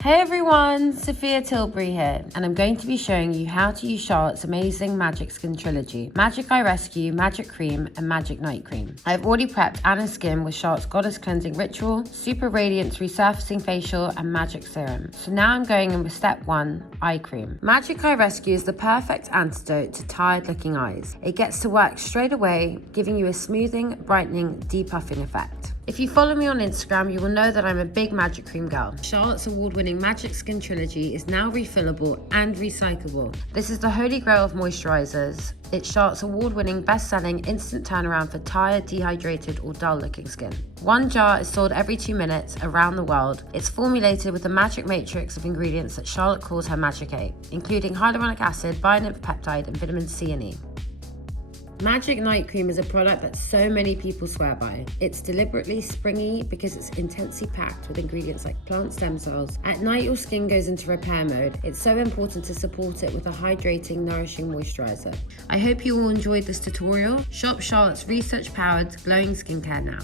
Hey everyone, Sophia Tilbury here, and I'm going to be showing you how to use Charlotte's amazing Magic Skin Trilogy, Magic Eye Rescue, Magic Cream, and Magic Night Cream. I've already prepped Anna's skin with Charlotte's Goddess Cleansing Ritual, Super Radiance Resurfacing Facial, and Magic Serum. So now I'm going in with step 1, eye cream. Magic Eye Rescue is the perfect antidote to tired looking eyes. It gets to work straight away, giving you a smoothing, brightening, depuffing effect. If you follow me on Instagram, you will know that I'm a big Magic Cream girl. Charlotte's award-winning Magic Skin Trilogy is now refillable and recyclable. This is the holy grail of moisturizers. It's Charlotte's award-winning, best-selling instant turnaround for tired, dehydrated, or dull-looking skin. One jar is sold every 2 minutes around the world. It's formulated with the magic matrix of ingredients that Charlotte calls her Magic 8, including hyaluronic acid, bionymph peptide, and vitamin C and E. Magic Night Cream is a product that so many people swear by. It's deliberately springy because it's intensely packed with ingredients like plant stem cells. At night, your skin goes into repair mode. It's so important to support it with a hydrating, nourishing moisturizer. I hope you all enjoyed this tutorial. Shop Charlotte's research-powered glowing skincare now.